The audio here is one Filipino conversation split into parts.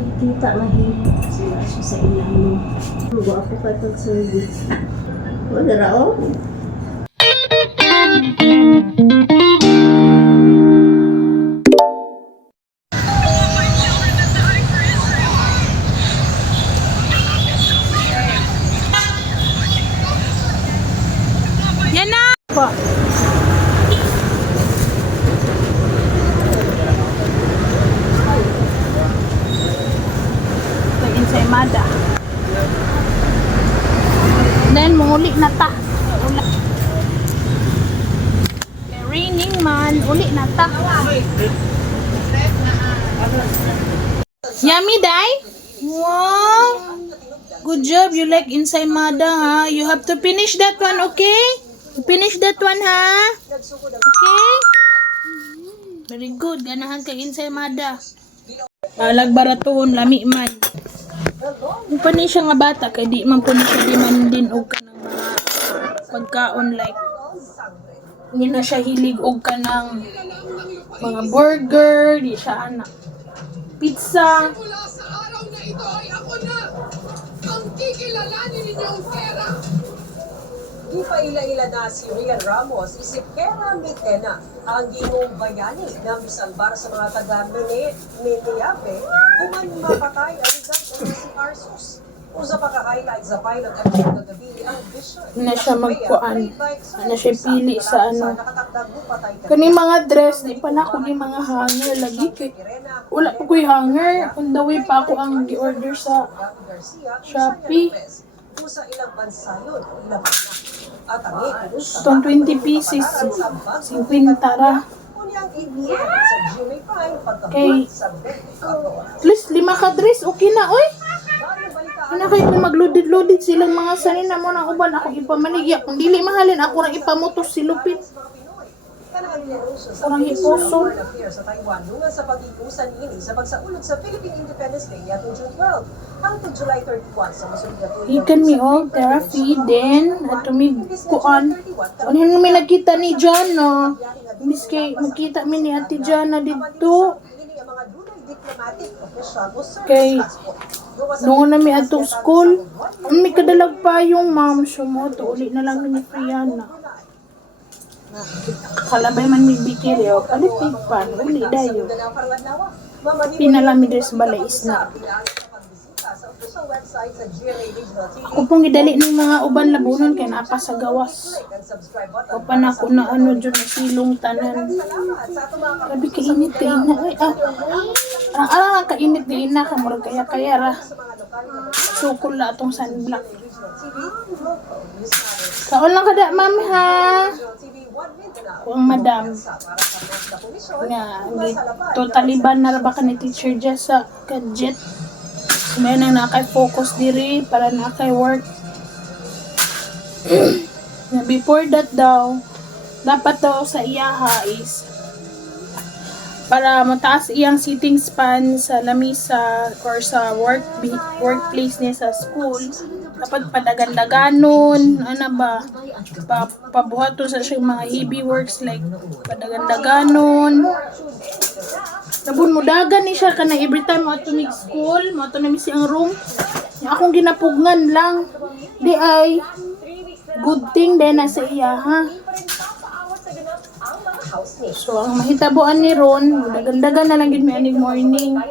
nakikita mahirap sila siya sa ilang lugo ako kay pag-service. Wala rao? Yan na! Po. Ensaymada. Then, muli na ta. Raining man. Uli na ta. Yummy, Dai? Wow! Good job. You like ensaymada, ha? You have to finish that one, okay? Finish that one, ha? Okay? Very good. Ganahan kay ensaymada. Lagbaraton, lami man. Kung pa ni siya nga bata, kay di man po ni siya di man din og ka ng mga pagkaon like hindi na siya hilig og ka ng mga burger, di siya anak. Pizza. Mula sa araw na ito ay ako na ang kikilalanin ninyong pera. Di pa ila-ila na si Rian Ramos, isip Pera Mitena, ang ginoong bayani na misalbar sa mga taga-Miniape, kuman mapatay ang isang si Arsus. Usa pa ka-highlight sa pilot at kagabi ang vision. Na siya magkuan. Na siya pili sa ano. Kani mga dress, di pa na ako ni mga hanger lagi kay wala pa ko'y hanger. On the way pa ako ang gi-order sa Shopee. Sa ilang bansa yun, ilang at ang Itong 20 pieces, 50 ra. Okay. At least 5 ka dress, okay na, oy. Ano kayo kung mag-loaded silang mga sanina mo ng uban, ako ipamanigya. Kung dili mahalin, ako na ipamotos si Lupit. Parang hiposo. Sa Taiwan, lungan sa pag-iusan ini sa pagsaulog sa Philippine Independence Day yatong June 12 hangtod July 31 sa musunod na tuig. Ikan mi og therapy din at tumig kuan. Ano may nakita ni John no? Imbis kay makita mi ni Ate Jana dito. Kay doon na mi atong school. May kadalag pa yung ma'am sumoto uli na lang ni Friana. Kalabay man mi bikiri o kalipig pa uli dayo. Pinalami dress balais na. Ako pong gidali ng mga uban labunon kay napa sa gawas. O pa na ako na ano dyan silong tanan. Grabe kainit kay ina. Ay, ang kainit kay ina. Kamurag kaya ra. Sukol na atong sunblock. Kaon lang kada mami ha. Kung madam nga totally ban na ba ka ni teacher dyan sa gadget. May nang nakay-focus diri para nakay-work. Before that daw, dapat daw sa iyaha is para mataas iyang sitting span sa lamisa or sa workplace niya sa school. Dapat padagan-daganon, ano ba, pabuhaton sa siyang mga heavy works like padagan-daganon. Sabon mo dagan ni siya kana every time mo ato mig school, mo ato na mi siyang room. Yung akong ginapugngan lang. Di ay good thing din na sa iya ha. So ang mahitabuan ni Ron, dagan-dagan na lang gid mi aning morning. No.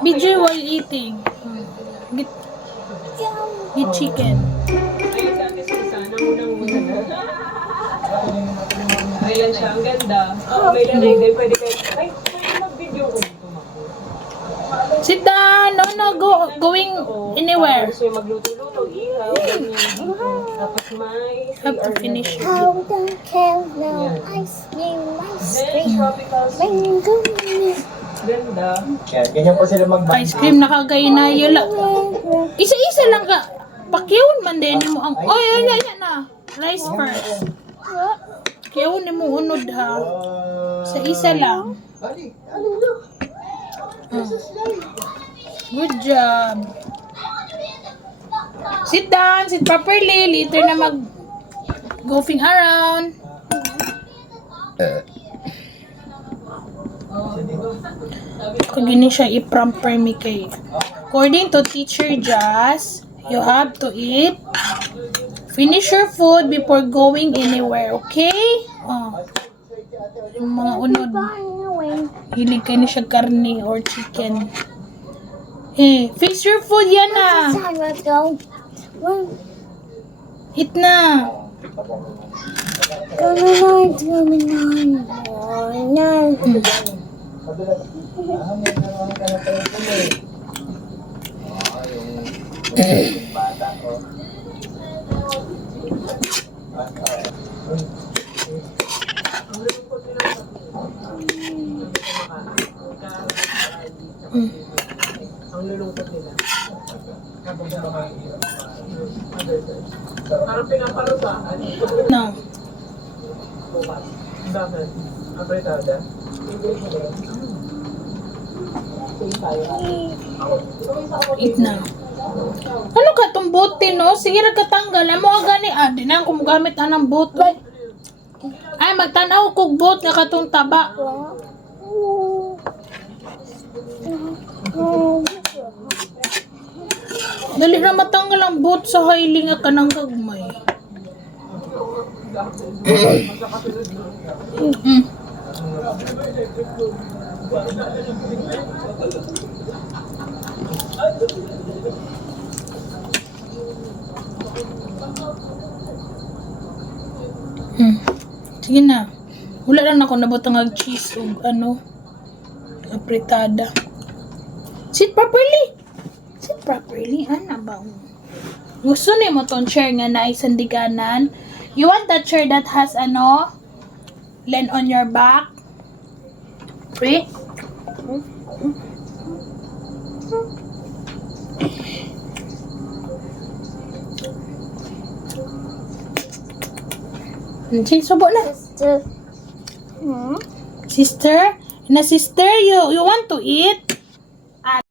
Video while eating. Get chicken. Ayan siya, ang ganda. May lanay din, pwede kayo. Ay, mag-video ko dito. Sit down. No, going anywhere. So, magluto-luto, ihaw, ganyan. Tapos may... Have to finish it. Oh, don't care no ice cream, Then, tropical mango. ganda. Yan, ganyan po sila Ice cream nakagay na yula. Isa-isa lang ka. Pakyawon man din mo ang... Oh, yan na. Rice first. Pakyawon mo unod ha. Sa isa lang. Good job. Sit down. Sit properly. Later na mag-goofing around. Kung gini siya i-prompt me kay. According to Teacher Jazz, you have to eat. Finish your food before going anywhere, okay? Oh. Yung mga unod. Hilig kayo na siya karne or chicken. Fix your food yan na. Time I go. Eat na. Ang lulungkot nila. Parang pinaparusahan. No. Bakit? Apretada? Eat na. Ano ka itong bote, no? Sige na katanggal. Amo ang gani. Di na ako gamit anang bote. Ay, magtanaw kog bote na katong taba. Dali na matanggal ang bote sa hiling ka ng gagmay. Sige na. Wala lang ako nabutang ang cheese o apretada. Sit properly. Sit properly. Ana ba? Gusto niyo mo tong chair nga na isandiganan? You want that chair that has land on your back? Pre? Sige, subo na. Sister? Sister, you want to eat?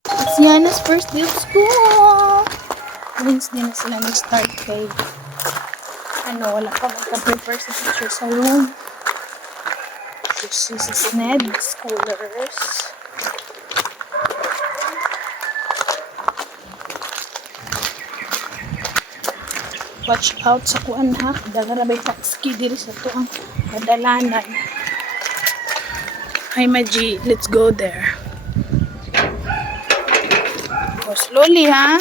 It's Yana's first day of school. Wednesday na sila nag-start kay wala pa magka-prepare sa teacher sa room. This is Ned Schoolers. Watch out sa kuan ha. Daga na ba'y taxi diri sa tuang madalanan. Hi Maji, let's go there. Go slowly ha.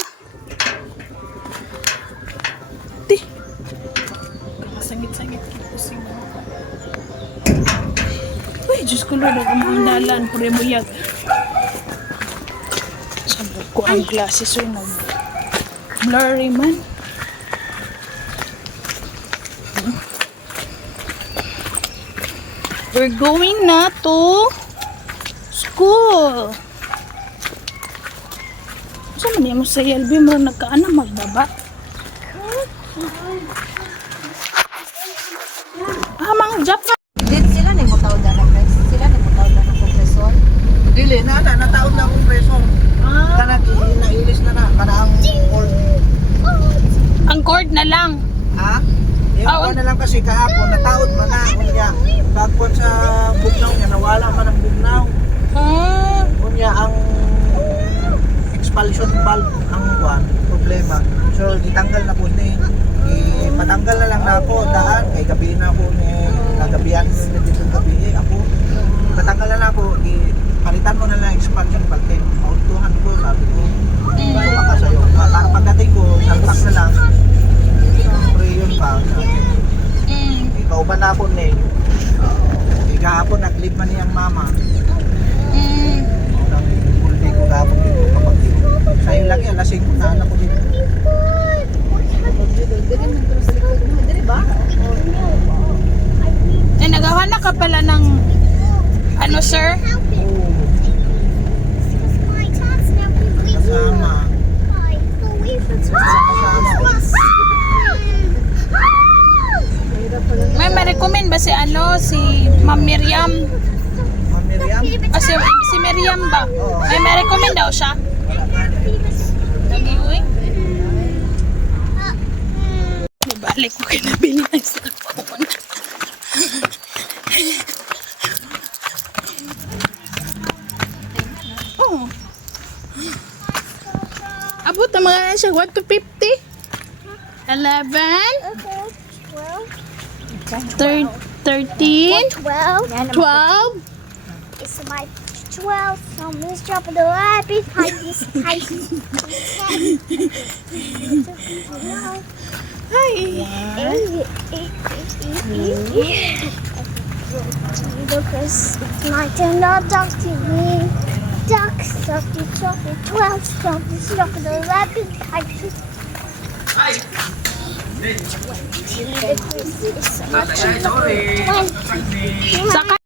Sangit-sangit ko sila. Uy, Diyos ko Lord, ang mga dalan, pure buyag. Sabot ko ang glasses, so blurry man. We're going na to school. Saan man yung sa LB mo nagkaana magbaba? Mang Japan. Dito sila na mo tawag na press. Sila na mo tawag na professor. Dili na nataon na akong preso. Kana nailis na kana ang cord. Ang cord na lang. Ha? Yung na lang kasi kahapon nataon man na unya. Pagkuan sa bugnaw niya nawala man ang bugnaw. Unya ang expulsion valve ang kuan problema. So gitanggal na po ni. Patanggal na lang na ako daan kay gabi na ako ni nagabihan ko dito gabi ako patanggal na ako palitan mo na lang expansion valve kay mauntuhan ko sabi ko baka sa'yo para pagdating ko salpak na lang pre yun pa ikaw ba na ako ni kahapon nag-leave man niyang mama nang multi ko kahapon dito kapag sa'yo lagi alasing ko na anak ko dito. Nagawa ka pala ng sir? Kasama. May recommend ba si Ma'am Miriam? Ma'am Miriam? Si Miriam ba? May recommend daw siya? Lagi, uy. Balik ko kayo nabili ng cellphone. Abot ang mga siya 1 to 50. 11, Okay. 13, 12. 12. 12. It's my 12. So Miss Drop the Rabbit. Hi, this. Hi. Hi. Because it's my turn to talk to me. Duck, Stuffy, Chocolate, 12, Stuffy, Drop the Rabbit. Hi. It's my turn to 20. Saka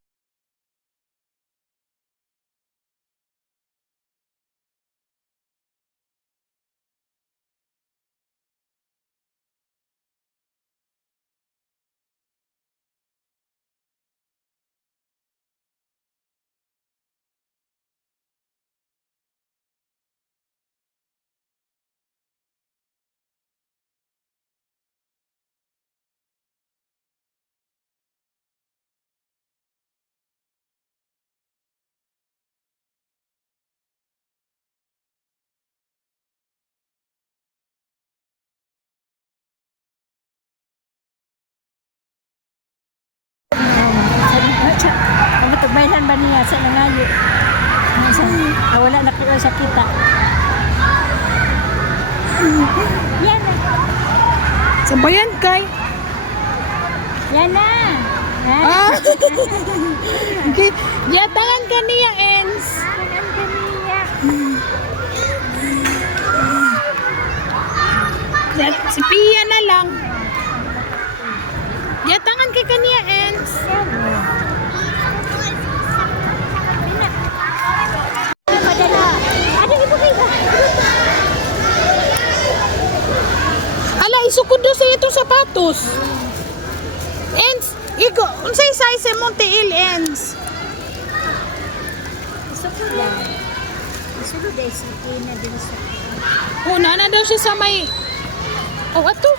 Matugbaylan ba niya sa nangayo? Wala na kayo sa kita. Yan na. sabayan kay. Yan na. Ah. Giatangan ka niya, Ens. Si Pia na lang. Giatangan kay kaniya, Ens. Padala. Ano yung bukay ka? Ala, isukod do sa itong sapatos. Ens, iko, unsay size mo tiil, Ens? Sulod lang. Sulod ay sige na din sa... Una na daw siya sa may... Oh, ato.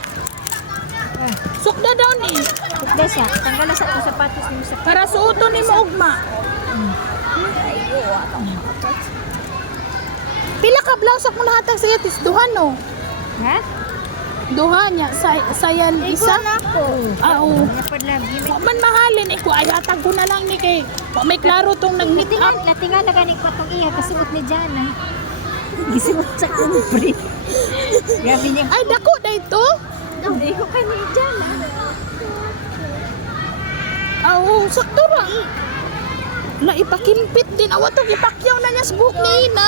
Sukda daw ni. Tukda siya. Tanggal na sa itong sapatos ni sa... Para suoto ni mo ugma. Pila ka blouse ako nahatag sa itis? Duha no? Ha? Duha niya. Sayan isa? Ah, oo. Napad lang. Wa man mahalin. Iko ay hatag ko na lang ni kay. Wa may klaro tong nag-meet up. Natingan na ganing patong iya. Kasuot ni Jana. Gisuot sa kumpre. Grabe niya. Ay, dako na ito. Hindi ko kay ni Jana. Ah, oo. Sakto ra. La, ipakimpit din. Awa to, ipakyaw na niya sa buhok ni Ina.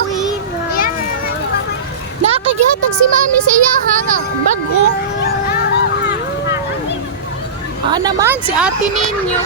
Nakagihatag si Mami sa iyaha nga. Bago. Ah, naman, si ate ninyo.